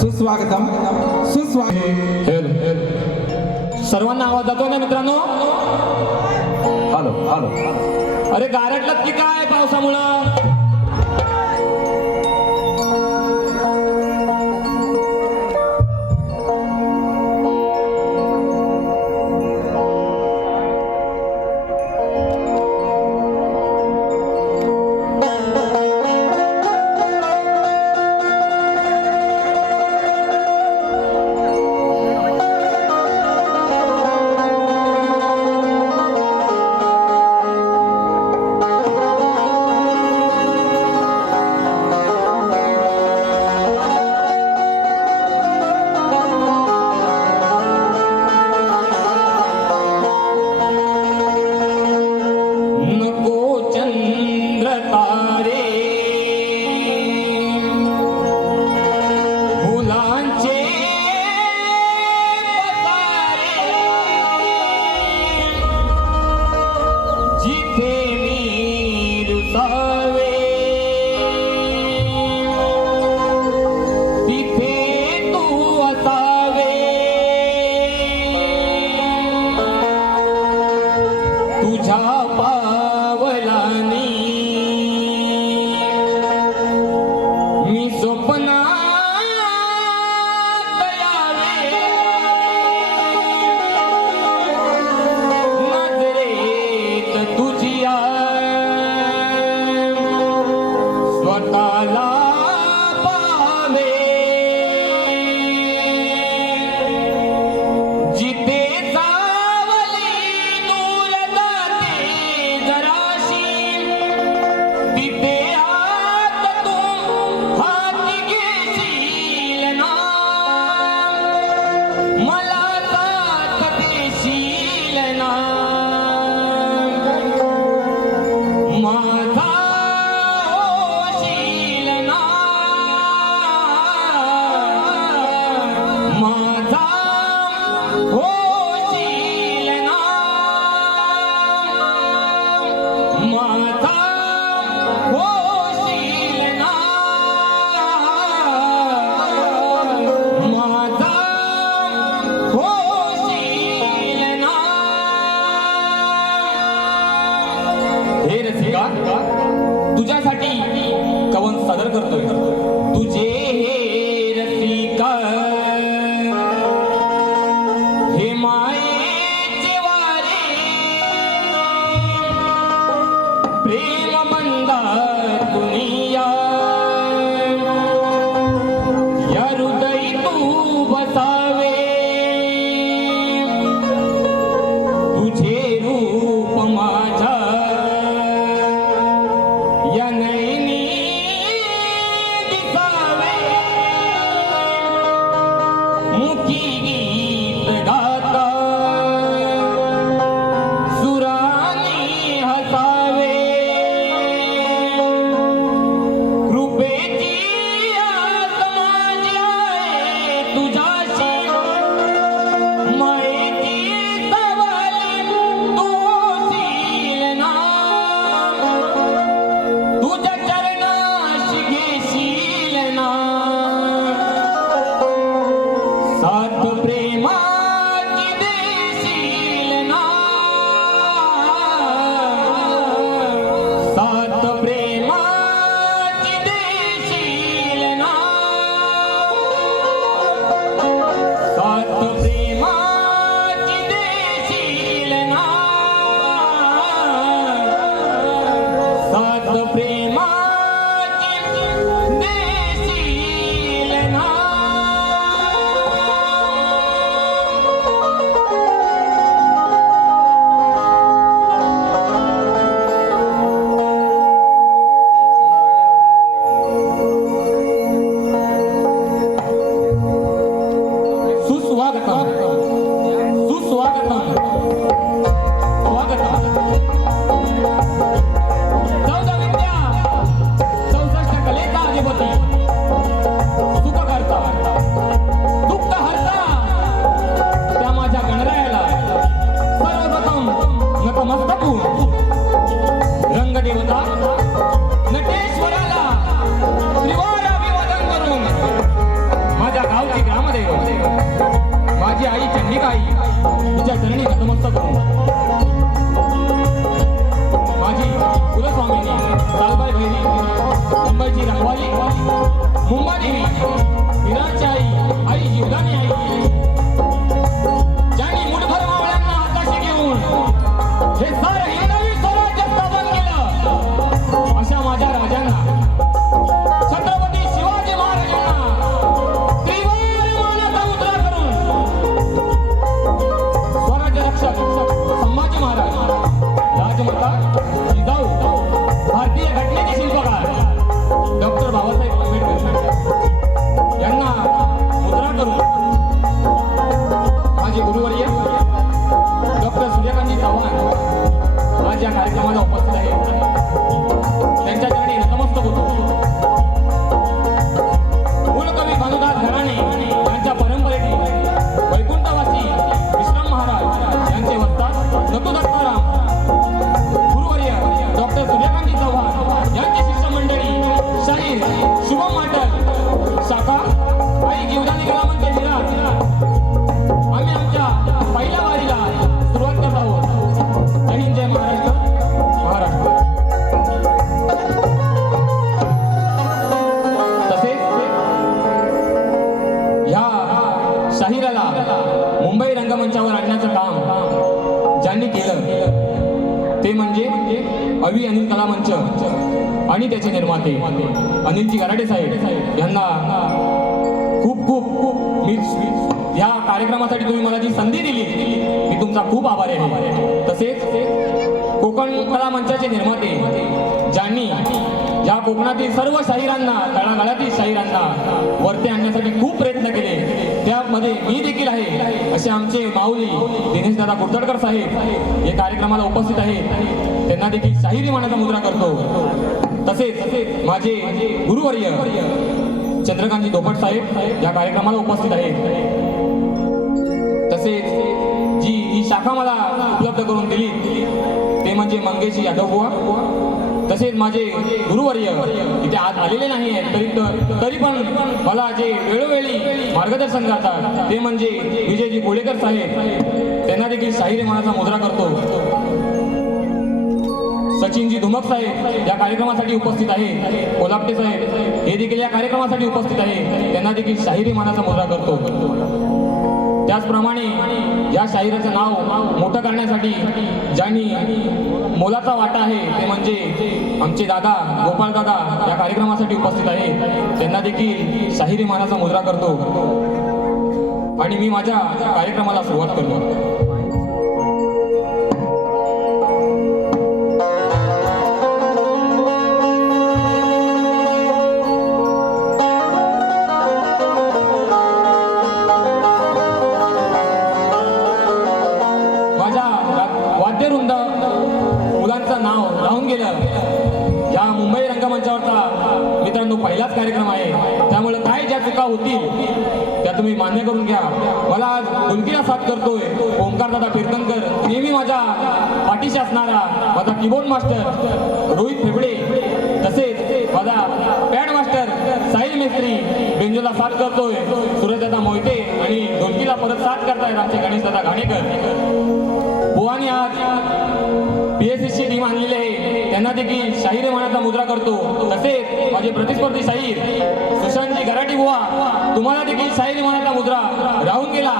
सुस्वागतम सुस्वागत. सर्वांना आवाज जातो ना मित्रांनो? Hello hello. अरे गारटलात की काय पावसामुळं? तुझ्यासाठी कवन सादर करतोय. तुझे हे रसिका हे मायेचे वारे प्रेम बंधात दुनिया या हृदयी तू बसावे. तुझे रूप माझा जाऊ द्या विद्या. स्वामिनी सालबाई भैरी मुंबईची रखवाली मुंबई देवी विराची आई जीवदानी आई ज्यांनी मुठभर मावळ्यांना हाताशी घेऊन हे सारं हिंदवी स्वराज्य स्थापन केलं अशा माझ्या राजांना छत्रपती शिवाजी महाराजांना त्रिवार मानाचा मुद्रा करून स्वराज्य रक्षक संभाजी महाराज राजमाता जिजाऊ भारतीय घटनेचे शिल्पकार डॉक्टर बाबासाहेब आंबेडकर यांना मुद्रा करून माझे गुरुवर्य डॉक्टर सूर्यकांत चव्हाण आज या कार्यक्रमाला उपस्थित आहेत त्यांच्या चरणी नतमस्तक होतो मूलकवी भानुदास घराणे यांच्या परंपरेतील वैकुंठवासी विश्राम महाराज यांचे वस्ताद नतू दत्ताराम गुरुवर्य डॉक्टर सूर्यकांत चव्हाण यांची शिष्यमंडळी शाहीर शुभम माटल शाखा आई जीवदानी कलामंच विरार आम्ही आमच्या पहिल्या वारीला सुरुवात करत आहोत जय हिंद जय महाराष्ट्र महाराष्ट्र तसेच ह्या शाहिराला मुंबई रंगमंचावर आणण्याचं काम ज्यांनी केलं ते म्हणजे अवी अनिल कला मंच आणि त्याचे निर्माते अनिलजी गराडे साहेब यांना खूप खूप खूप मी या कार्यक्रमासाठी तुम्ही मला जी संधी दिली मी तुमचा खूप आभारी आहे तसेच कोकण कला मंचाचे निर्माते ज्यांनी या कोकणातील सर्व शाहिरांना तळागाळातील शाहिरांना वरती आणण्यासाठी खूप प्रयत्न केले त्यामध्ये मी देखील आहे असे आमचे माऊली दिनेश दादा कुर्तडकर साहेब हे कार्यक्रमाला उपस्थित आहेत त्यांना देखील शाहिरी मानाचा मुद्रा करतो तसेच माझे गुरुवर्य चंद्रकांतजी दोपट साहेब या कार्यक्रमाला उपस्थित आहेत तसेच जी ही शाखा मला उपलब्ध करून दिली ते म्हणजे मंगेशी यादव बुवा तसेच माझे गुरुवर्य इथे आज आलेले नाही आहेत तरी पण मला जे वेळोवेळी मार्गदर्शन करतात ते म्हणजे विजयजी कोळेकर साहेब त्यांना देखील शाहिरी मानाचा मुद्रा करतो सचिनजी धुमक साहेब या कार्यक्रमासाठी उपस्थित आहेत कोल्हापटे साहेब हे देखील या कार्यक्रमासाठी उपस्थित आहेत त्यांना देखील शाहिरी मानाचा मुद्रा करतो त्याचप्रमाणे या शाहिराचं नाव मोठं करण्यासाठी ज्यांनी मोलाचा वाटा आहे ते म्हणजे आमचे दादा गोपाळ दादा या कार्यक्रमासाठी उपस्थित आहेत त्यांना देखील शाहिरी मानाचा मुद्रा करतो आणि मी माझ्या कार्यक्रमाला सुरुवात करतो या मुंबई रंगमंचावरचा मित्रांनो पहिलाच कार्यक्रम आहे त्यामुळे काय ज्या चुका होतील त्या तुम्ही मान्य करून घ्या मला आज ढोलकीला साथ करतोय ओंकार दादा कीर्तनकर नेहमी माझ्या पाठीशी असणारा माझा कीबोर्ड मास्टर रोहित फेबडे तसेच माझा पॅड मास्टर साहिल मेस्त्री बेंजोला साथ करतोय सूरजदादा मोहिते आणि ढोलकीला परत साथ करतायत आमचे गणेश दादा घाणेकर बुवानी आज BSSची टीम आणलेली आहे त्यांना देखील शाहिरी मानाचा मुद्रा करतो तसेच माझे प्रतिस्पर्धी शाहीर सुशांतजी गराटी बुवा तुम्हाला देखील शाहिरी मानाचा मुद्रा राहून गेला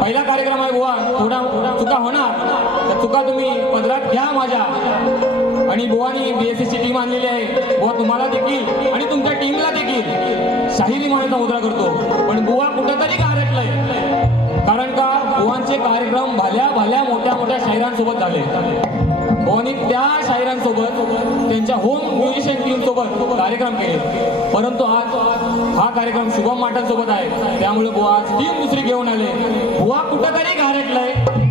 पहिला कार्यक्रम आहे बुवा थोडा चुका होणार तर चुका तुम्ही पदरात घ्या माझ्या आणि बुवानी BSSची टीम आणलेली आहे बुवा तुम्हाला देखील आणि तुमच्या टीमला देखील शाहिरी मानाचा मुद्रा करतो पण बुवा कुठेतरी गारटलंय कारण का बुवांचे कार्यक्रम भल्या मोठ्या शाहिरांसोबत झाले बुवांनी त्या शाहिरांसोबत त्यांच्या होम म्युझिशियन टीम सोबत कार्यक्रम केले परंतु आज हा कार्यक्रम शुभम माटल सोबत आहे त्यामुळे बुवा आज टीम दुसरी घेऊन आले बुवा कुठेतरी गारटलंय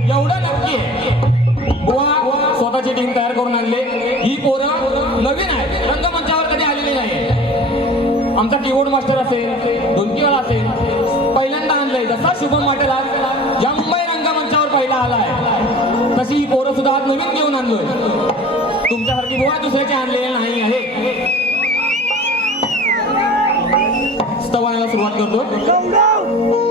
एवढं नक्की आहे बुवा स्वतःची टीम तयार करून आणले ही पोरं नवीन आहे रंगमंचावर कधी आलेली नाही आमचा कीबोर्ड मास्टर असेल ढोलकीवाला असेल पहिल्यांदा आणलंय जसा शुभम माटल आज या मुंबई रंगमंचावर पहिला आलाय तशी ही पोरं सुद्धा आज नवीन घेऊन आणलोय तुमच्यासारखी बुवा दुसऱ्याचे आणलेले नाही आहे स्तवायला सुरुवात करतो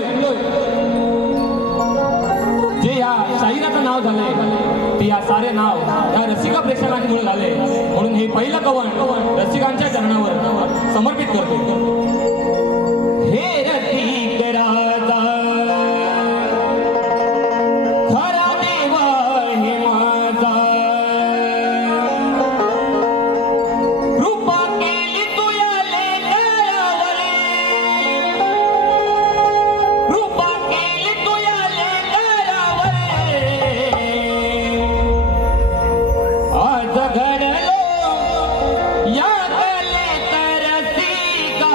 जन्मलोय जे या शाहिराचं नाव झालंय ते या सारे नाव या रसिका प्रेक्षकांमुळे झाले. म्हणून हे पहिलं कवण रसिकांच्या चरणावर समर्पित करतो. हे रसिक राजा खरा देव हे माझा, कृपा केली तुया लेकरावर, कृपा केली तुया लेकरावर, आज घडलो या कलेत रसिका,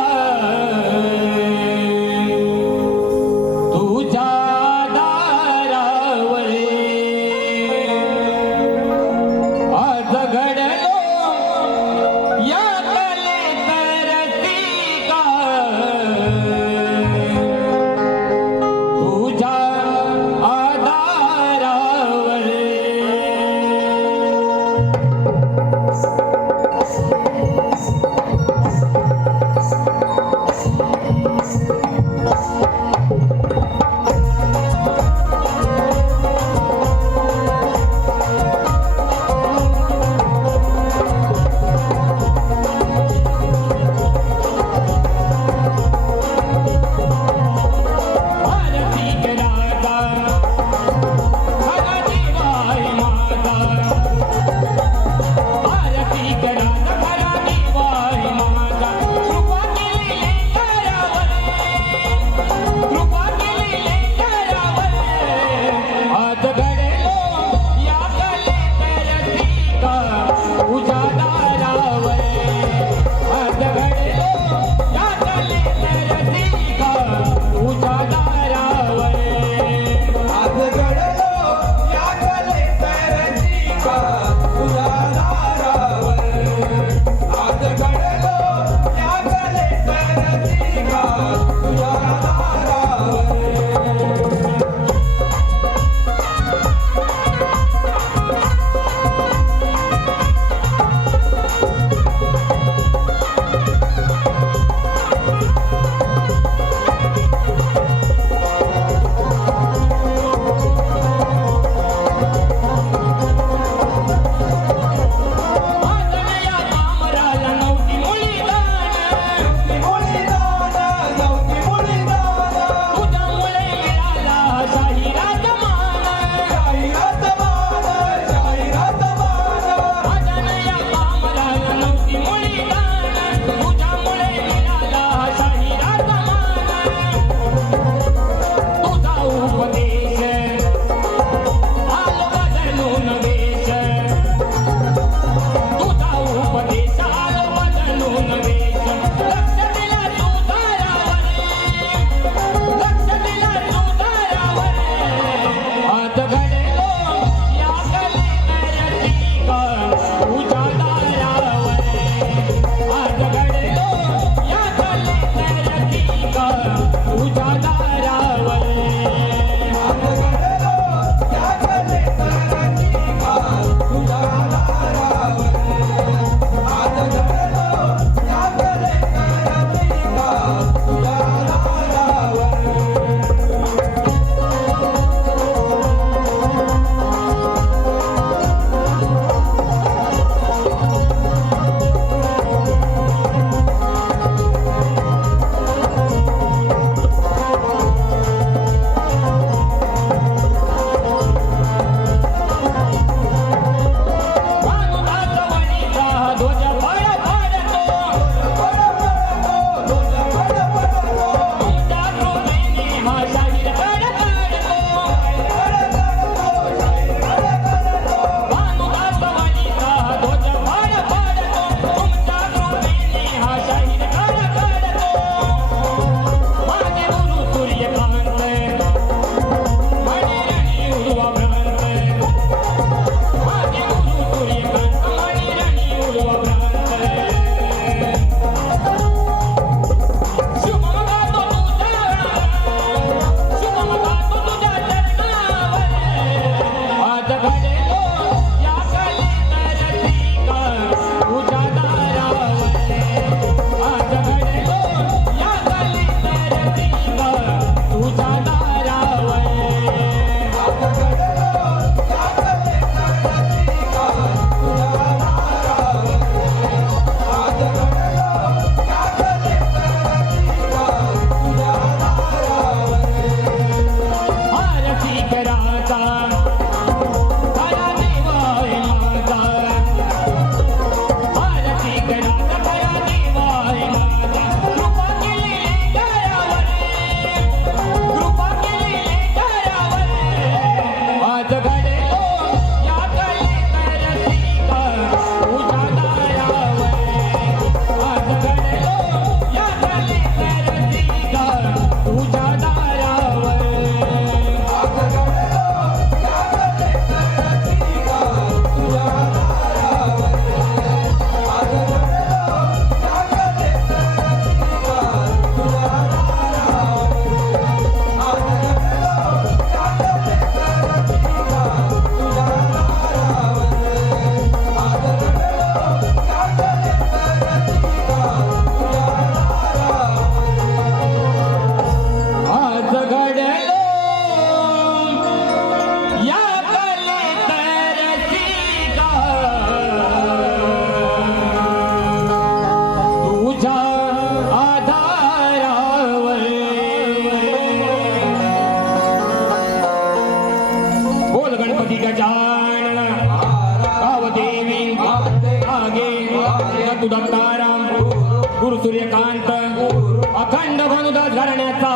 घराण्याचा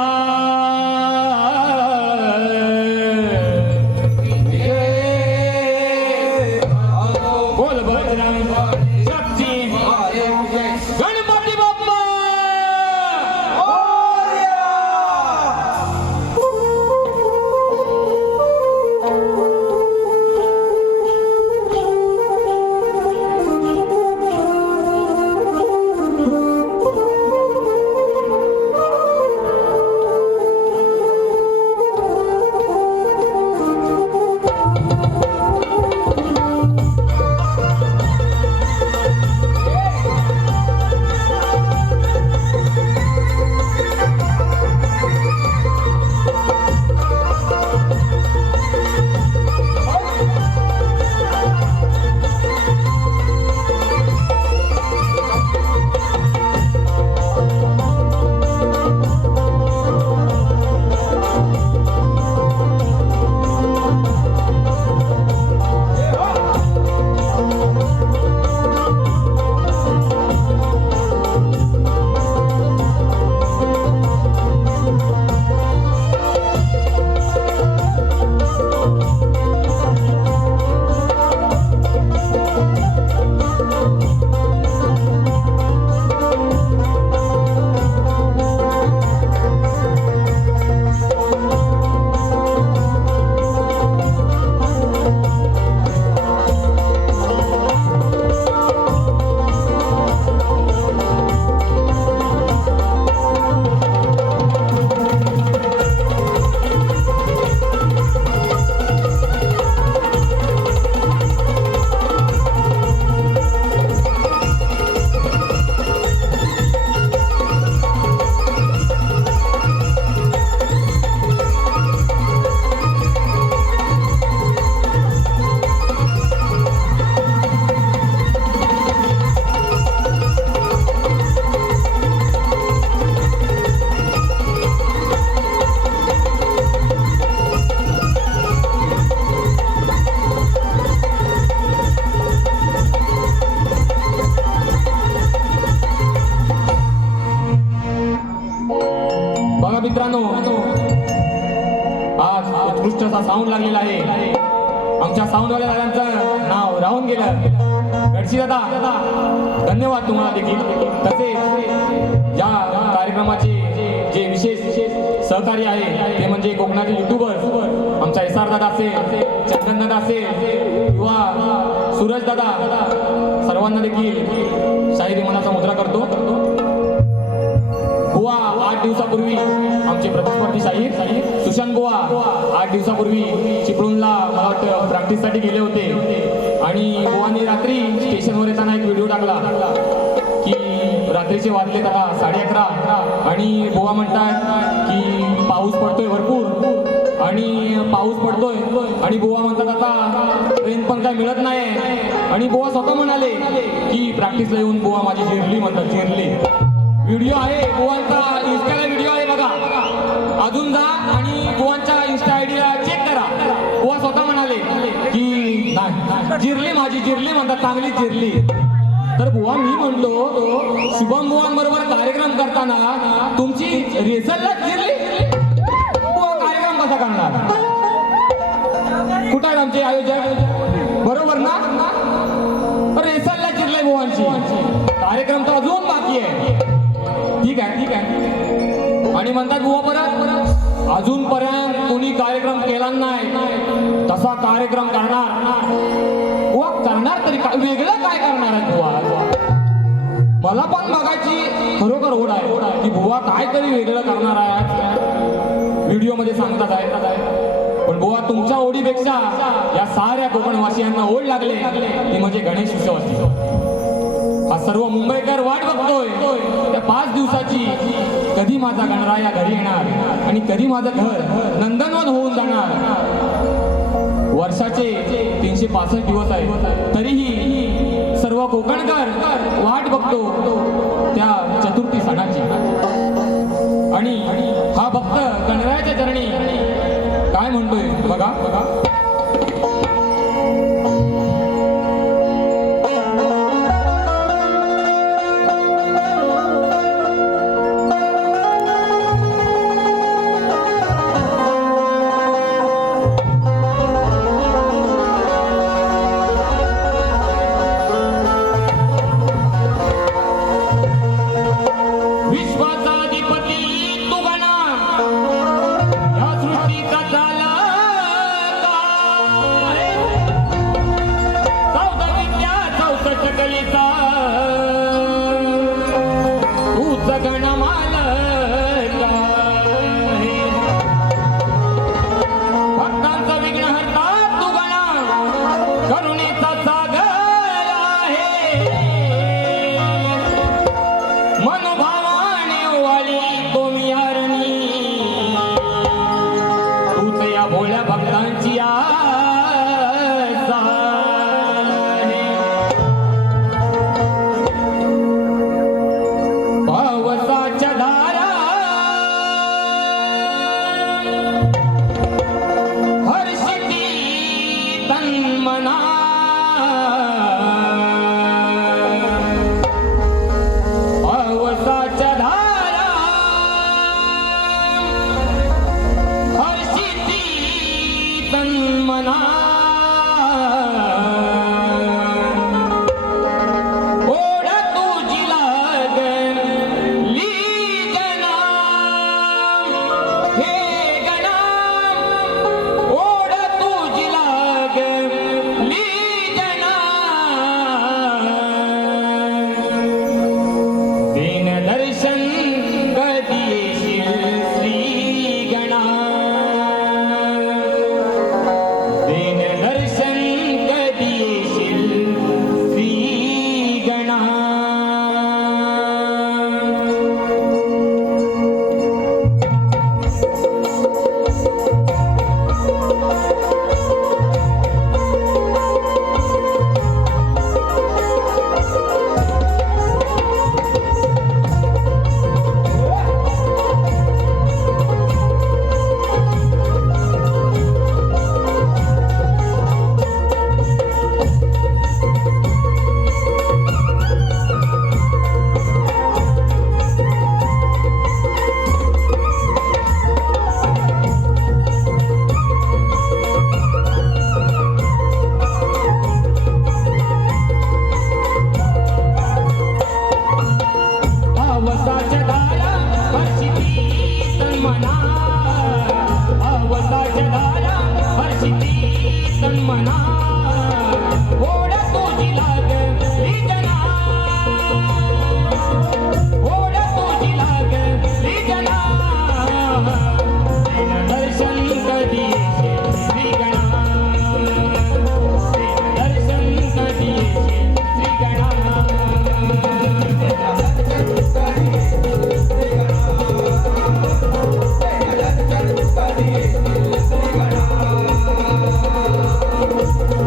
बोल बजरंग शक्ती गणपती बाप्पा बघा मित्रांनो, आज उत्कृष्ट असा साऊंड लागलेला आहे. आमच्या साऊंडवाल्या दादांचं नाव राहून गेलं. गडशी दादा, धन्यवाद तुम्हाला देखील. तसेच या कार्यक्रमाचे जे विशेष सहकार्य आहे ते म्हणजे कोकणातील युट्यूबर आमचा SR दादा असेल, चंदन दादा असेल किंवा सूरज दादा, सर्वांना देखील शाहिरी मनाचा मुद्रा करतो. बुवा 8 दिवसापूर्वी आमचे प्रतिस्पर्धी शाहीर सुशांत बुवा 8 दिवसापूर्वी चिपळूणला मला वाटतं प्रॅक्टिससाठी गेले होते आणि बुवानी रात्री स्टेशनवर येताना एक व्हिडिओ टाकला की रात्रीचे वाजले आता 11:30 आणि बुवा म्हणतात की पाऊस पडतोय भरपूर आणि पाऊस पडतोय आणि बुवा म्हणतात आता ट्रेन पण काय मिळत नाही आणि बुवा स्वतः म्हणाले की प्रॅक्टिसला येऊन बुवा माझी जिरली म्हणतात, जिरली. व्हिडिओ आहे बुवांचा, इंस्टाला व्हिडिओ आहे बघा, अजून जा आणि बुवांच्या इंस्टा आयडीला चेक करा. बुवा स्वतः म्हणाले की नाही जिरली माझी, जिरली म्हणतात, चांगली जिरली. तर बुवा मी म्हणतो शुभम बुवांबरोबर कार्यक्रम करताना तुमची रेसलला जिरली, बुवा कार्यक्रम कसा करणार? कुठं आहेत आमचे आयोजक? बरोबर ना? रेसलला जिरले बुवांची, कार्यक्रम तर अजून बाकी आहे. ठीक आहे, ठीक आहे. आणि म्हणतात बुवा परत अजूनपर्यंत कोणी कार्यक्रम केला नाही तसा कार्यक्रम करणार. बुवा करणार तरी काय वेगळं काय करणार आहे बुवा? मला पण बघायची खरोखर ओढ आहे की बुवा काहीतरी वेगळं करणार आहे, व्हिडिओ मध्ये सांगतात आहे. पण बुवा तुमच्या ओढीपेक्षा या साऱ्या कोकणवासियांना ओढ लागले ती म्हणजे गणेश उत्सवाची. हा सर्व मुंबईकर वाट बघतोय त्या 5 दिवसाची, कधी माझा गणराया घरी येणार आणि कधी माझं घर नंदनवन होऊन जाणार. वर्षाचे 365 दिवस आहेत तरीही सर्व कोकणकर वाट बघतो त्या चतुर्थी सणाची. आणि हा भक्त गणरायाच्या चरणी काय म्हणतोय बघा बघा. तन्मना पावसाच्या धारा हर्षिती तन्मना ओढ तुझी लागली गणा हे गणा ओढ तुझी लागली गणा दिन दर्शन कधी येशील श्री गणा दिन दर्शन कधी येशील श्री गणा पावसाच्या धारा हर्षिती तन्मना पावसाच्या धारा हर्षिती तन्मना ओढ तुझी लागली गणा ओढ तुझी लागली गणा दिन दर्शन कधी येशील श्री गणा दिन दर्शन कधी येशील श्री गणा Thank you.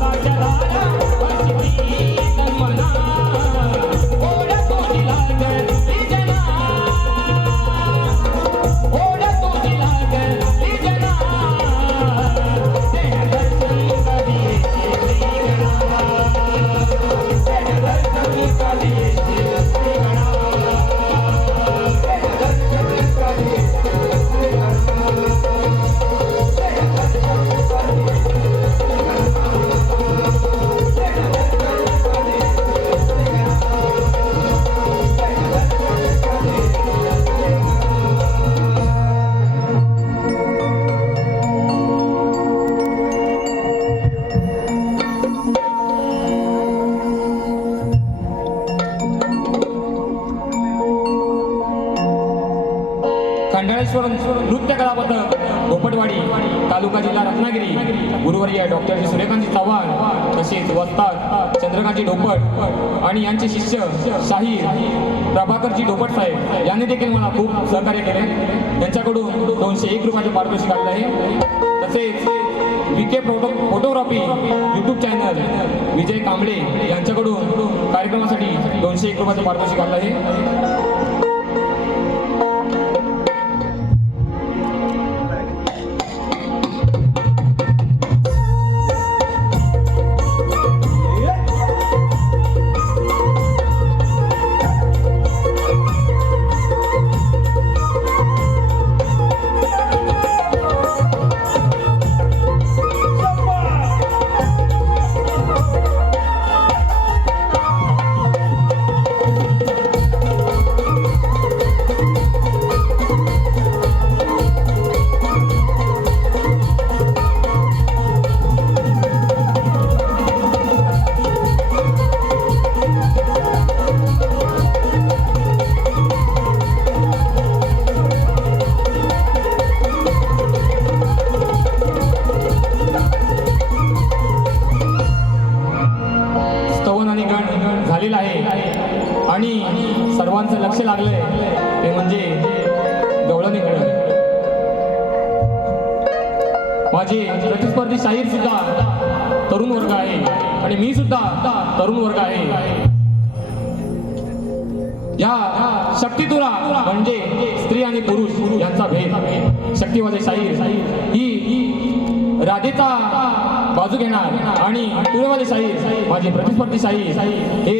रंगाच्या धारा वाजती तन्मना ओढ तुझी लागली जना ओढ तुझी लागली जना देह दर्शन कधी येशील श्रीगणा देह दर्शन कधी येशील श्रीगणा देह दर्शन कधी येशील खंडाळेश्वर नृत्य कला पथक गोपटवाडी तालुका जिल्हा रत्नागिरी गुरुवर्य डॉक्टर सूर्यकांत चव्हाण तसेच वस्ताद चंद्रकांतजी ढोपट आणि यांचे शिष्य शाहीर प्रभाकरजी ढोपट साहेब यांनी देखील मला खूप सहकार्य केले. यांच्याकडून 201 रुपयाचे पारितोषिक आले आहे. तसेच विके फोटोग्राफी यूट्यूब चॅनल विजय कांबळे यांच्याकडून कार्यक्रमासाठी 201 रुपयाचे पारितोषिक आले आहे. झालेला आहे आणि सर्वांचं लक्ष लागलंय ते म्हणजे गवळणीकडे. माझे प्रतिस्पर्धी शाहीर सुद्धा तरुण वर्ग आहे आणि मी सुद्धा तरुण वर्ग आहे. या शक्तितुला म्हणजे स्त्री आणि पुरुष यांचा भेद. शक्तिवादी शाहीर ही राधेचा बाजू घेणार आणि तुळेवाले शाहीर माझे प्रतिस्पर्धी शाहीर हे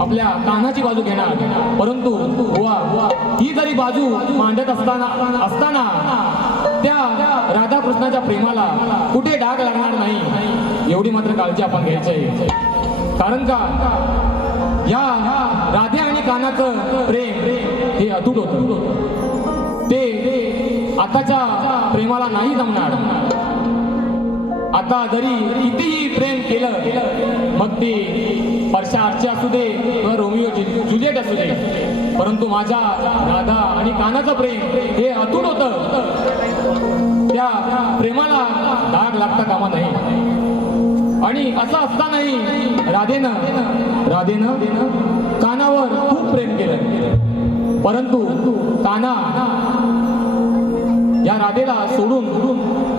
आपल्या कान्हाची बाजू घेणार. परंतु ही जरी बाजू मांडत असताना त्या राधाकृष्णाच्या प्रेमाला कुठे डाग लागणार नाही एवढी मात्र काळजी आपण घ्यायची आहे. कारण का या राधे आणि कान्हाचं प्रेम हे अतूट होतं. ते आताच्या प्रेमाला नाही जमणार. आता जरी कितीही प्रेम केलं मग ते परशा अर्चे असू दे किंवा रोमिओ जुलिएट असू दे, परंतु माझ्या राधा आणि कान्हाचं प्रेम हे अतूट होतं. त्या प्रेमाला डाग लागता कामा नाही. आणि असं असतानाही राधेनं कान्हावर खूप प्रेम केलं. परंतु कान्हा या राधेला सोडून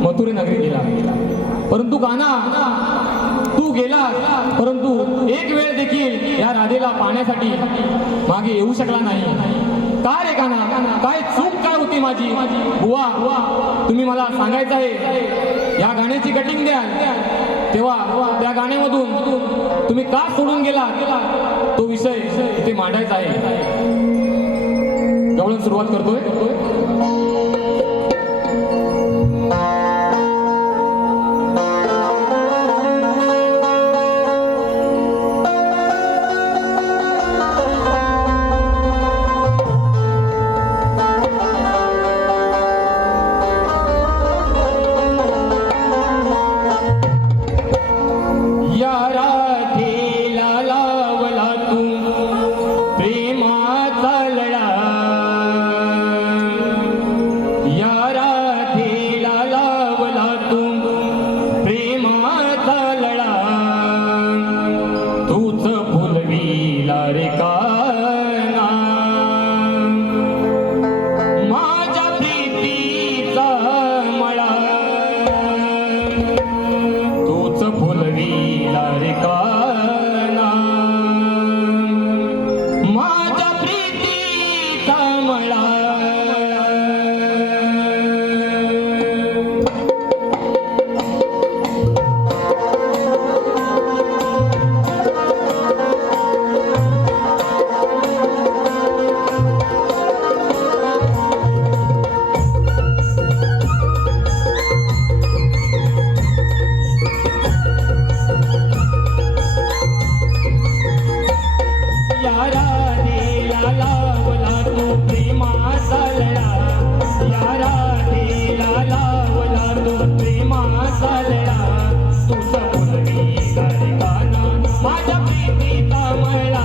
मथुरे नगरी गेला. परंतु कान्हा तू गेला परंतु एक वेळ देखील या राधेला पाहण्यासाठी मागे येऊ शकला नाही. काय रे कान्हा, काय चूक काय होती माझी? बुवा तुम्ही मला सांगायचं आहे. या गाण्याची कटिंग द्या तेव्हा त्या गाण्यामधून तुम्ही का सोडून गेला तो विषय इथे मांडायचा आहे. गवळण सुरुवात करतोय. लावला तू प्रेमाचा लढा या राधेला लावला तू प्रेमाचा लढा तुझं बोलवीला रे गाणं माझ्या प्रीतीचा मळा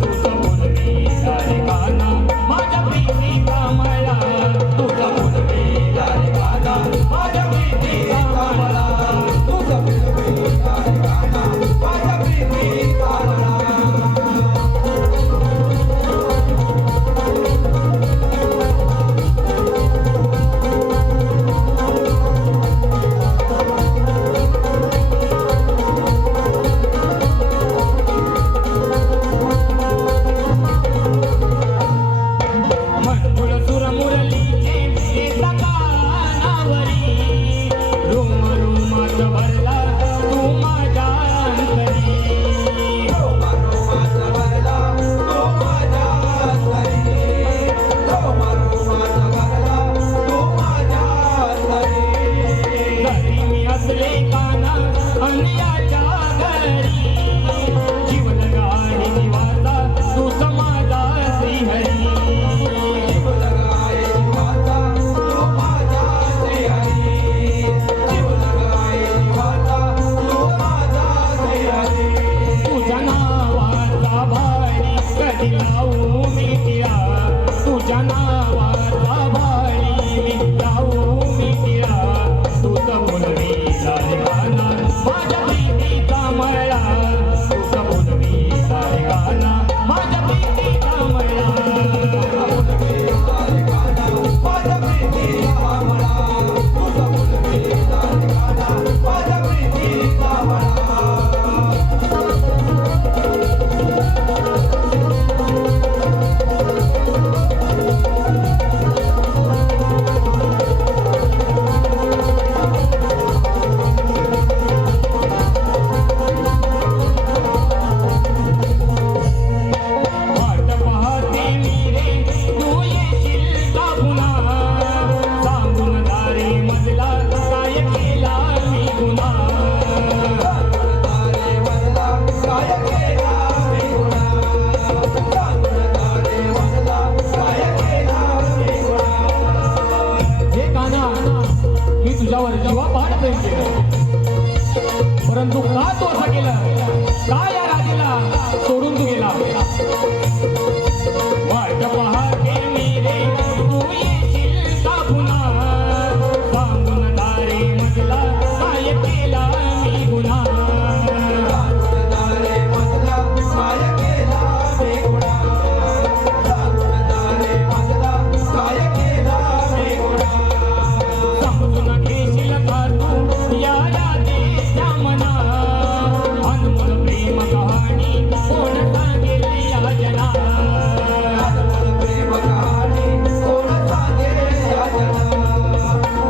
तुझं बोलवीला रे गाणं माझ्या प्रीतीचा मळा तुझं बोलवीला रे गाणं माझ्या प्रीतीचा मळा तुझं बोलवीला रे गाणं माझ्या प्रीतीचा मळा मनकुळ सुर मुरलीचे येता कानावरी रोम रोमात भरला तू माझ्या अंतरी रोम रोमात भरला तू माझ्या अंतरी रोम रोमात भरला तू माझ्या अंतरी घरी मी असले काना अन्याच्या घरी जीवन गाडी निवासा तू समाजा श्रीहरी तुझ्या नावाचा भाळी कधी लावू मी तिला तुझ्या नावाचा भाळी मी लावू मी तिला तुझं बोलवीला रे गाणं माझ्या प्रीतीचा मळा तुझं बोलवीला रे गाणं माझ्या प्रीतीचा मळा माझ्या प्रीतीचा मळा तुझं बोलवीला रे गाणं माझ्या प्रीतीचा मळा वाट पाहते मी रे तू येशील का पुन्हा सांगून दारे मजला काय केला मी गुन्हा दारे मजला काय केला मी गुन्हा सांगून दारे मजला काय केला मी गुन्हा हे काना मी तुझ्यावर जीवापाड प्रेम केलं परंतु का तू असं केलं का या राजेला सोडून तू गेला वाट पाहते मी रे तू येशील का पुन्हा सांगून दारे मजला काय केला मी गुन्हा सांगून दारे मजला काय केला मी गुन्हा सांगून दारे मजला काय केला मी गुन्हा समजून घेशील का तू या राधेच्या मना अनमोल प्रेम कहाणी कोण सांगेल या जना अनमोल प्रेम कहाणी कोण सांगेल या जना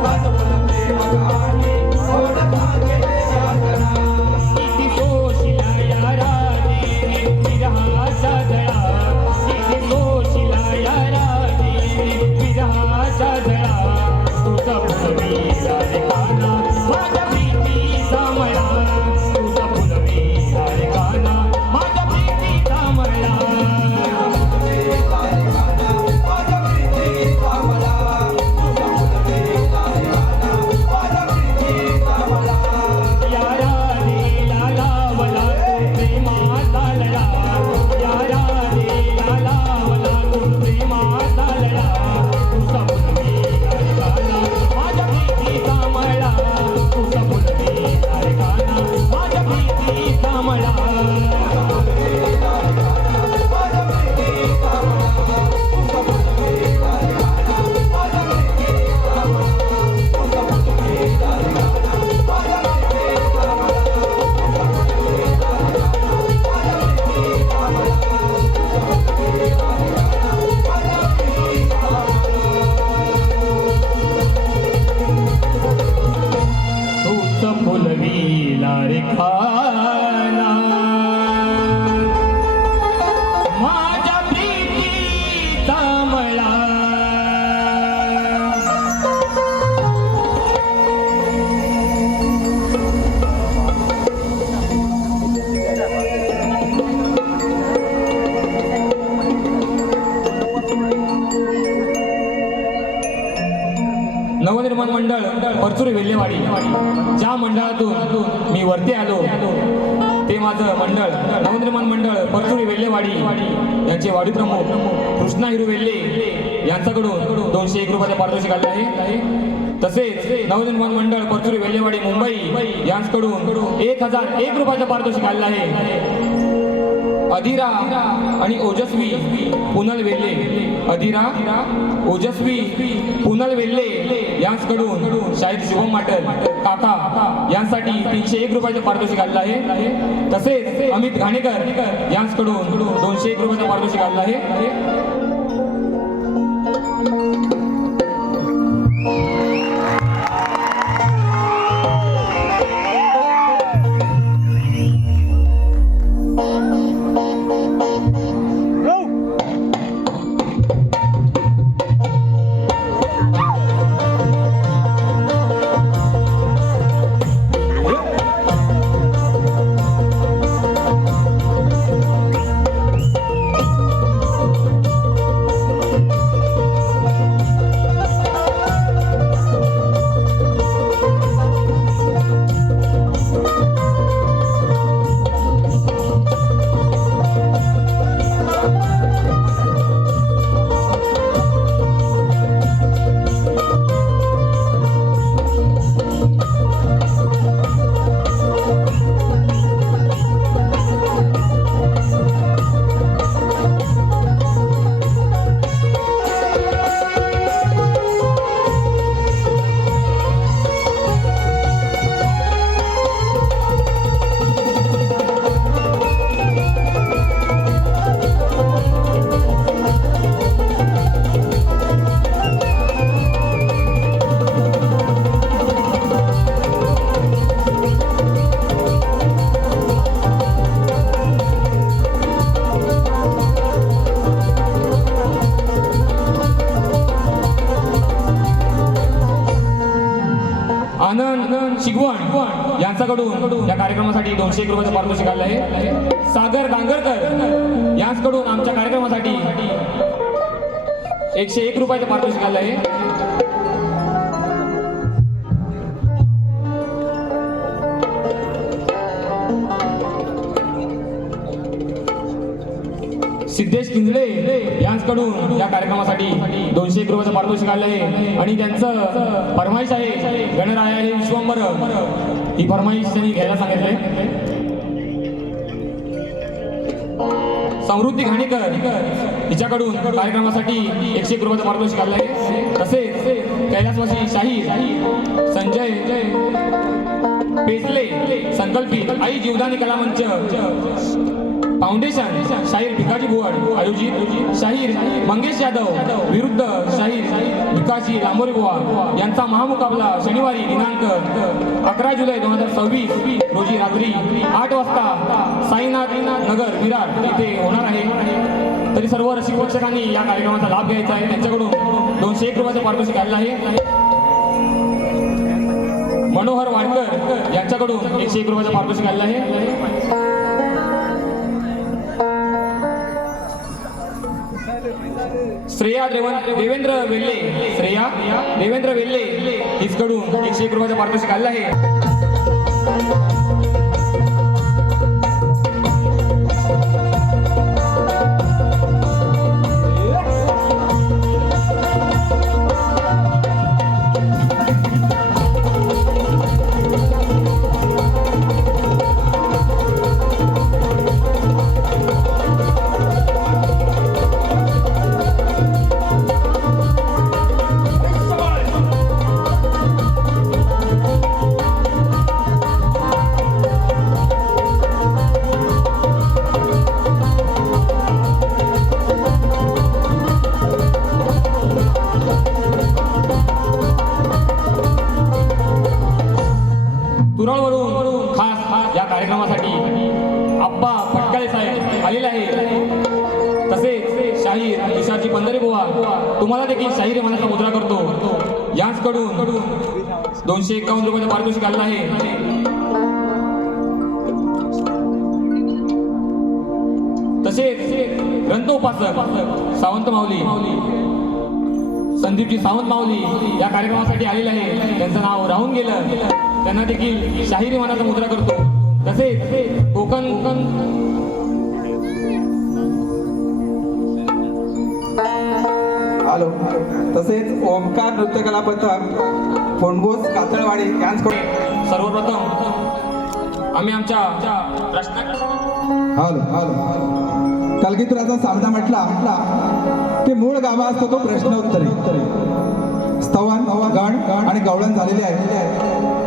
अनमोल प्रेम कहाणी कोण सांगेल या जना किती सोशिला या राधेने विरहाचा जळा किती सोशिला या राधेने विरहाचा जळा तुझा बोलवीला रे गाणं माझ्या प्रीतीचा मळा तुझा बोलवीला रे गाणं माझ्या प्रीतीचा मळा माझ्या प्रीतीचा मळा तुझा बोलवीला रे गाणं माझ्या प्रीतीचा मळा या राधेला लावला तू प्रेमाचा लढा या राधेला लावला तू प्रेमाचा लढा तुझा बोलवीला रे गाणं माझ्या प्रीतीचा मळा तुझा बोलवीला रे गाणं माझ्या प्रीतीचा मळा तुझं फुलवीला रे खाना माझ्या प्रीतीचा मळा परचुरी वेल्लेवाडी. ज्या मंडळातून मी वरती आलो ते माझं मंडळ नवनिर्माण मंडळ परचुरी वेल्लेवाडी यांचे वाडी प्रमुख कृष्णा हिरू वेल्ले यांच्याकडून 201 रुपयाचे पारितोषिक आले आहे. तसेच नवनिर्माण मंडळ परचुरी वेल्लेवाडी मुंबई यांच्याकडून 1001 रुपयाचे पारितोषिक आले आहे. अधीरा आणि ओजस्वी पुनल वेल्ले, अधीरा ओजस्वी पुनल वेल्ले यांच्याकडून शाहीर शुभम माटल काका यांसाठी 301 रुपयाचे पारितोषिक आलेलं आहे. तसेच अमित घाणेकर यांच्याकडून 201 रुपयाचे पारितोषिक आलेलं आहे. आनंद शिगवण यांच्याकडून या कार्यक्रमासाठी 201 रुपयाचे पारितोषिक आले आहे. सागर गांगरकर यांच्याकडून आमच्या कार्यक्रमासाठी 101 रुपयाचे पारितोषिक आले आहे. सिद्धेश किंजळे यांच्याकडून या कार्यक्रमासाठी 201 रुपयाचं पारितोषिक आलं आहे आणि त्यांचं फरमाईश आहे गणराया हे विश्वंभर, ही फरमाईश त्यांनी घ्यायला सांगितलंय. समृद्धी घाणेकर हिच्याकडून कार्यक्रमासाठी 101 रुपयाचं पारितोषिक आलं आहे. तसेच कैलासवासी शाहीर संजय पेसले संकल्पित आई जीवदानी कलामंच फाउंडेशन शाहीर भिकाजी बुवाड आयोजित शाहीर मंगेश यादव विरुद्ध शाहीर भिकाजी लांबोरे बुवा यांचा महामुकाबला शनिवारी दिनांक 11 जुलै 2026 रोजी रात्री 8 वाजता साईनाथ नगर विरार येथे होणार आहे. तरी सर्व रसिक प्रेक्षकांनी या कार्यक्रमाचा लाभ घ्यायचा आहे. त्यांच्याकडून 201 रुपयाचे पारितोषिक आलेलं आहे. मनोहर वाडकर यांच्याकडून 101 रुपयाचे पारितोषिक आलेलं आहे. श्रेया देवेंद्र वेल्ले हिचकडून 101 रुपयाचं पारितोषिक आलेलं आहे. तुरळवरून खास या कार्यक्रमासाठी आप्पा फटकाळे साहेब आलेले आहे. तसेच शाहीर तुषारजी पंधरे बुवा तुम्हाला देखील शाहीर मनाचा मुद्रा करतो यांच्याकडून 251 रुपयाचं पारितोषिक आलेलं आहे. तसेच ग्रंथोपासक सावंत माऊली संदीपजी सावंत माऊली या कार्यक्रमासाठी आलेले आहे. त्यांचं नाव राहून गेलं, त्यांना देखील शाहिरी मनाचा मुद्रा करतो. तसेच कोकण हॅलो. तसेच ओमकार नृत्य कला पथक फोंडगोस कातळवाडी यांच्याकडे सर्वप्रथम आम्ही आमच्या प्रश्न हॅलो हॅलो. कलगीतुराचा सामना म्हटला की मूळ गाभा असतो तो प्रश्न उत्तरे. स्तवन गण आणि गवळण झालेले आहे.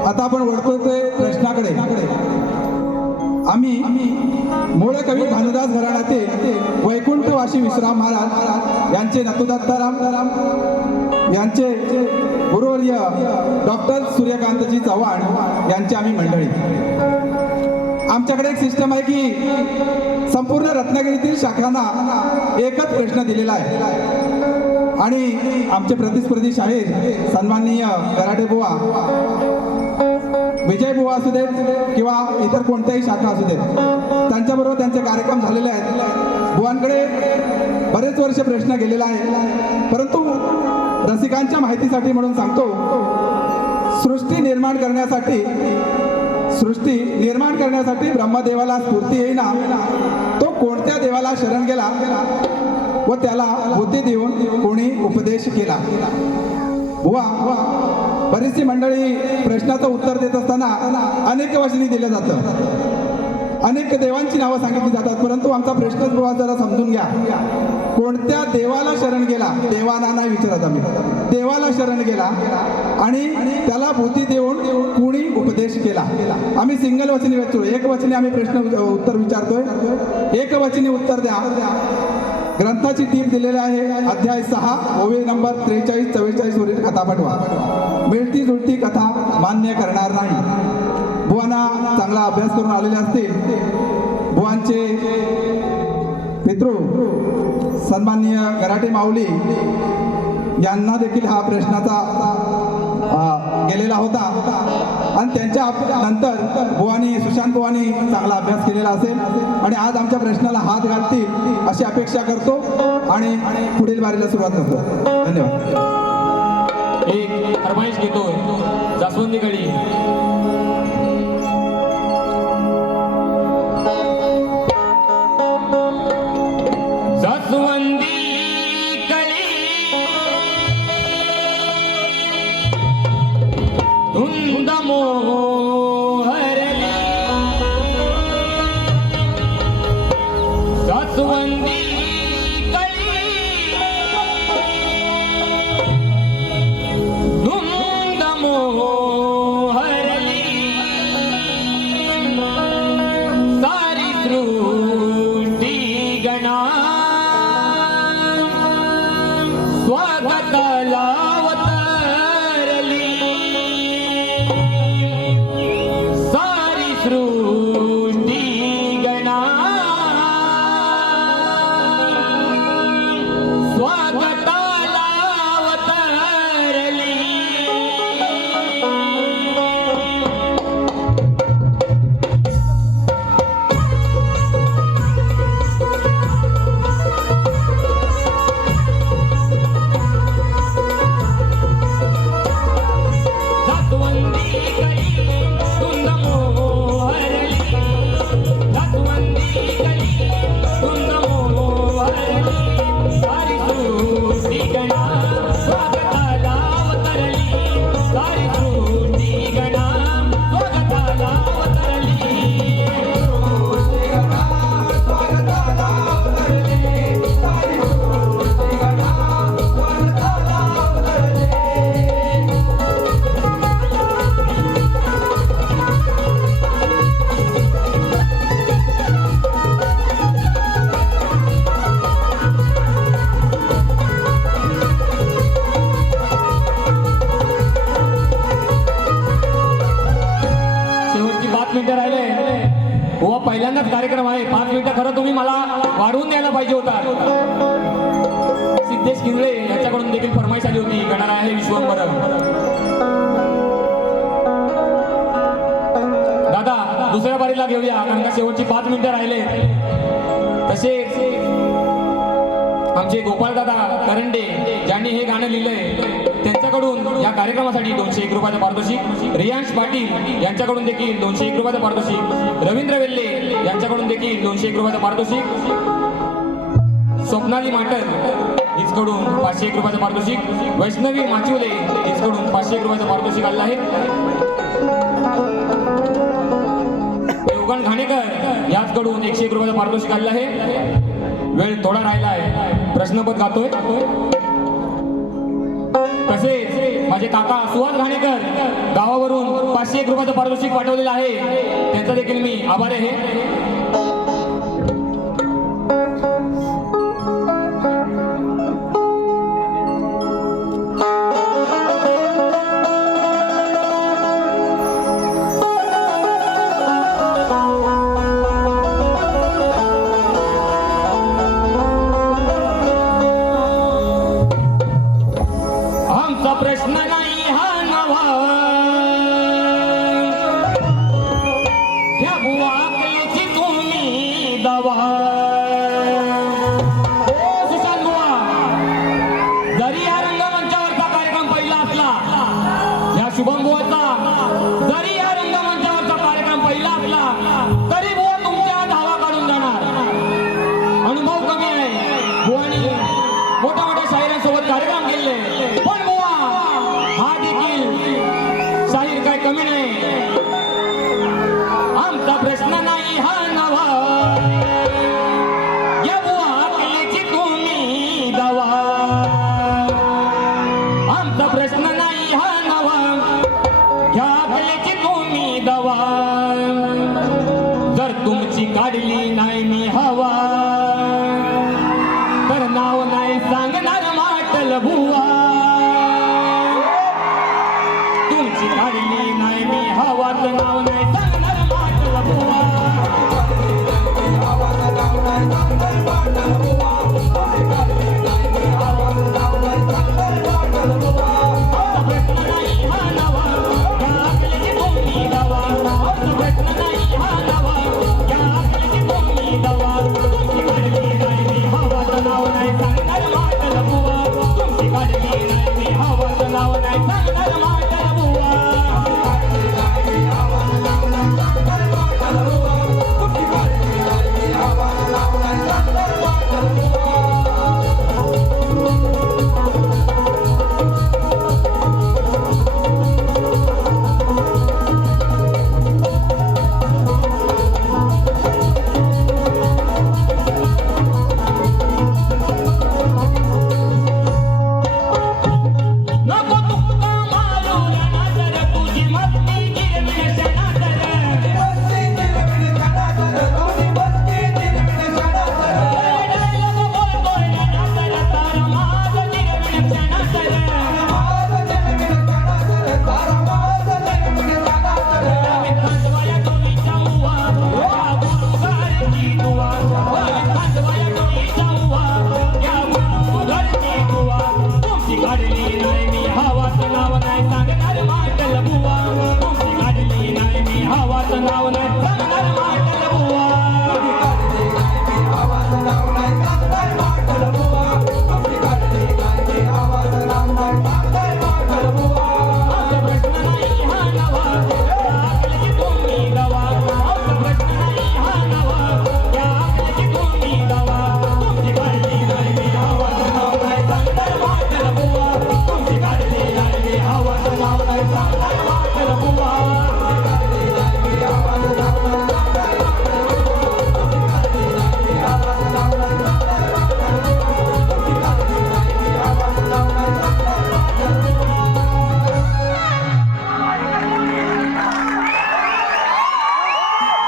आता आपण वळतो ते प्रश्नाकडे. आम्ही मूळ कवी भानुदास घराण्यातील वैकुंठवासी विश्राम महाराज यांचे नतुदत्ताराम यांचे गुरुवर्य डॉक्टर सूर्यकांतजी चव्हाण यांची आम्ही मंडळी. आमच्याकडे एक सिस्टम आहे की संपूर्ण रत्नागिरीतील शाखांना एकच प्रश्न दिलेला आहे आणि आमचे प्रतिस्पर्धी शाहीर सन्माननीय गराटे बुवा, विजय बुवा असू देत किंवा इतर कोणत्याही शाखा असू देत, त्यांच्याबरोबर त्यांचे कार्यक्रम झालेले आहेत. बुवांकडे बरेच वर्ष प्रश्न गेलेला आहे, परंतु रसिकांच्या माहितीसाठी म्हणून सांगतो, सृष्टी निर्माण करण्यासाठी ब्रह्मदेवाला स्फूर्ती येईना, तो कोणत्या देवाला शरण गेला व त्याला बुद्धी देऊन कोणी उपदेश केला. बुवा, बरीचशी मंडळी प्रश्नाचं उत्तर देत असताना अनेक वचनी दिलं जातं, अनेक देवांची नावं सांगितली जातात, परंतु आमचा प्रश्नच बुवा जरा समजून घ्या. कोणत्या देवाला शरण गेला, देवाना नाही विचारत आम्ही, देवाला शरण गेला आणि त्याला बुद्धी देऊन कुणी उपदेश केला. आम्ही सिंगल वचनी विचारतो, एक वचनी आम्ही प्रश्न उत्तर विचारतोय, एक वचनी उत्तर द्या. ग्रंथाची टीप दिलेली आहे, अध्याय 6 ओवी नंबर 43-44 वरील कथा पाठवा. मिळती जुळती कथा मान्य करणार नाही. बुवांना चांगला अभ्यास करून आलेले असतील. बुवांचे पितृ सन्माननीय गराटे माऊली यांना देखील हा प्रश्नाचा गेलेला होता आणि त्यांच्या नंतर सुशांत बुवानी चांगला अभ्यास केलेला असेल आणि आज आमच्या प्रश्नाला हात घालतील अशी अपेक्षा करतो आणि पुढील बारीला सुरुवात करतो. धन्यवाद. एक फरमाईश घेतोय जास्वंदी कळी. धुंद मोहरली जास्वंदी कळी, धुंद मोहरली सारी सृष्टी गणा स्वागताला पहिल्यांदाच कार्यक्रम आहे. 5 मिनिटं खरं तुम्ही मला वाढवून द्यायला पाहिजे होता. सिद्धेश किंजळे यांच्याकडून देखील फरमाईश आली होती, गणारा आहे विश्वंभर. दादा दुसऱ्या बारीला घेऊया, कारण का शेवटची 5 मिनिटं राहिले. तसेच आमचे गोपालदादा करंडे ज्यांनी हे गाणं लिहिलंय त्यांच्याकडून या कार्यक्रमासाठी 201 रुपयाचं पारितोषिक, रियांश पाटील यांच्याकडून देखील 201 रुपयाचं पारितोषिक, रवींद्र वेल्ले यांच्याकडून देखील 201 रुपयाचं पारितोषिक, स्वप्नाली माटर हिचकडून 501 रुपयाचं पारितोषिक, वैष्णवी माचिवले हिचकडून 501 रुपयाचं पारितोषिक आलं आहे. देवगण घाणेकर याचकडून 101 रुपयाचं पारितोषिक आलं आहे. वेळ थोडा राहिला आहे, प्रश्नपद गातोय. तसेच माझे काका सुहास घाणेकर गावावरून 501 रुपयाचं पारितोषिक पाठवलेलं आहे, त्यांचा देखील मी आभारी आहे. आमचा प्रश्न नाही हा नवा, ह्या बुवा अकलेची तुम्ही दवा. ओ सुशांत बुवा, जरी या रंगमंचावरचा कार्यक्रम पहिला असला, या शुभम बुवाचा जरी या रंगमंचावरचा कार्यक्रम पहिला असला, तरी बुवा तुमच्या धावा काढून जाणार. अनुभव कमी आहे बुवानी मोठ्या मोठ्या शाहिरांसोबत कार्यक्रम केले, पण बुवा हा देखील शाहीर काय कमी नाही. आमचा प्रश्न नाही हा नवा, या बुवा अकलेची तुम्ही दवा. आमचा प्रश्न नाही हा नवा, या अकलेची तुम्ही दवा. जर तुमची काढली नाही मी हवा, तर नाव नाही सांगणार माटल बुवा. तुमची काढली नाही मी हवा, तर नाव नाही सांगणार माटल बुवा. आमचा प्रश्न नाही हा नवा, या अकलेची तुम्ही दवा. आमचा प्रश्न नाही हा नवा, या अकलेची तुम्ही दवा. तुमची काढली नाही मी हवा, तर नाव नाही सांगणार माटल बुवा. तुमची काढली नाही मी हवा, तर नाव नाही सांगणार माटल बुवा. नको तुका मारू नजर, तुझी मस्ती गिरविण शनातर. डायलॉग बोलतोय नजर, तारा माझं गिरविण शनातर. खांदवाया डोळीच्या उवा, या गुरुघरची दुवा. खांदवाया डोळीच्या उवा, या गुरुघरची दुवा. तुमची काढली नाही मी हवा, तर नाव नाही सांगणार माटल बुवा. तुमची काढली नाही मी हवा, तर नाव नाही सांगणार माटल बुवा. आमचा प्रश्न नाही हा नवा, या अकलेची तुम्ही दवा. आमचा प्रश्न नाही हा नवा, या अकलेची तुम्ही दवा. तुमची काढली नाही मी हवा, तर नाव नाही सांगणार माटल बुवा. तुमची काढली नाही मी हवा, तर नाव नाही सांगणार माटल बुवा.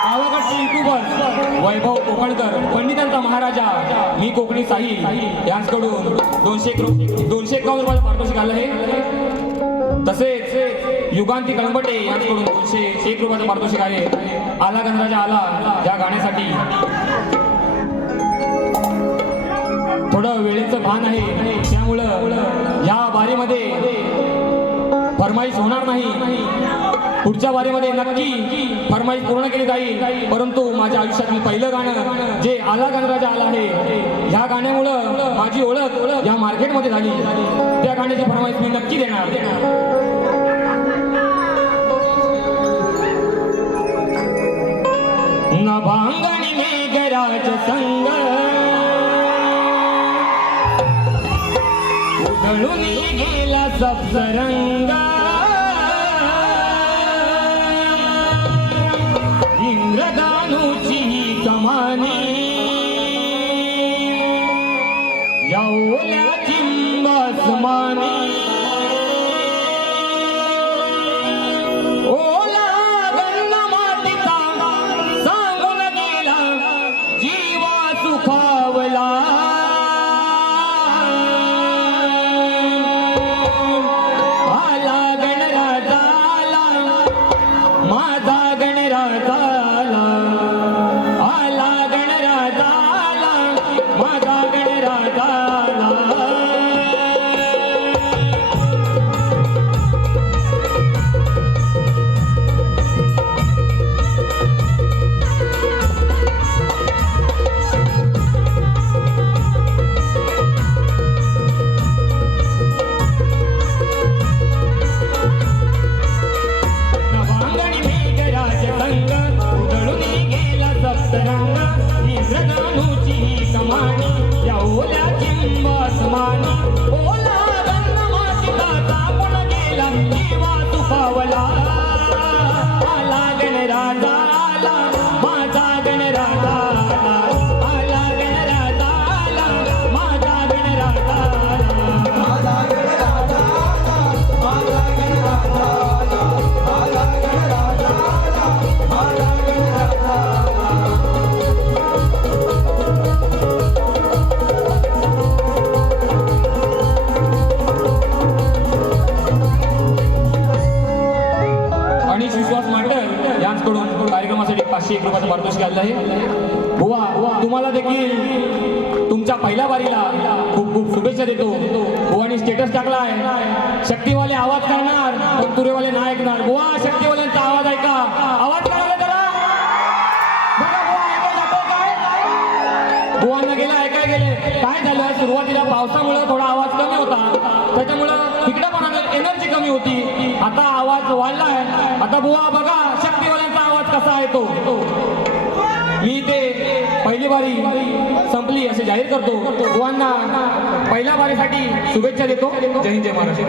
गावाकडचे युट्यूबर वैभव कोकणकर, पंडितांचा महाराजा, मी कोकणी साहिल यांच्याकडून 251 रुपयाचं पारितोषिक आलं आहे. तसेच युगांती कळंबटे यांच्याकडून 201 रुपयाचं पारितोषिक आहे. आला गणराजा आला या गाण्यासाठी थोडं वेळेचं भान आहे, त्यामुळं या बारीमध्ये फरमाईश होणार नाही. पुढच्या वारीमध्ये नक्की फरमाईश पूर्ण केली जाईल. परंतु माझ्या आयुष्यातील पहिलं गाणं जे आला गणराजा आला आहे, ह्या गाण्यामुळं माझी ओळख या मार्केटमध्ये झाली. त्या गाण्याची फरमाईश मी नक्की देणार. नभांगणी मेघराज संग उधळून गेला सप्तरंग, इंद्रदानूची कमानी या ओल्या चिंबासमानी, ओला गंध मातीचा सांगून गेला जीवा सुखावला. आला गणराजा आला, माझा गणराजा आला. आला गणराजा आला, माझा गणराजा आला. नभांगणी मेघराज संग उधळून गेला सप्तरंग, इंद्रधनुची कमानी या ओल्या चिंबासमानी, ओला गंध मातीचा तापून गेला जीवा सुखावला. आला गणराजा आला, माझा गणराजा आला. आला गणराजा आला, माझा गणराजा आला. माझा गणराजा आला, माझा गणराजा आला. माझा गणराजा आला, माझा गणराजा आला. गणेश विश्वास मांडर यांच्याकडून कार्यक्रमासाठी 501 रुपयाचा पारितोषिक आलेलं आहे. बुवा तुम्हाला देखील तुमच्या पहिल्या वारीला खूप खूप शुभेच्छा देतो. बुवानी स्टेटस टाकला आहे, शक्तीवाले आवाज करणार पण तुरेवाले नाही ऐकणार. बुवा शक्तीवाल्यांचा आवाज ऐका, आवाज करा जरा. बघा बुवा ऐकायला जातोय काय? बुवांना गेलं ऐकाय गेले. काय झालं, सुरुवातीला पावसामुळे थोडा आवाज कमी होता, त्याच्यामुळं तिकडे पण एनर्जी कमी होती. आता आवाज वाढलाय. आता बुवा बघा शक्तीवाल्यांचा आवाज कसा आहे तो. मी ते पहिली वारी संपली असे जाहीर करतो. बुवांना पहिल्या वारीसाठी शुभेच्छा देतो. जय हिंद, जय महाराष्ट्र.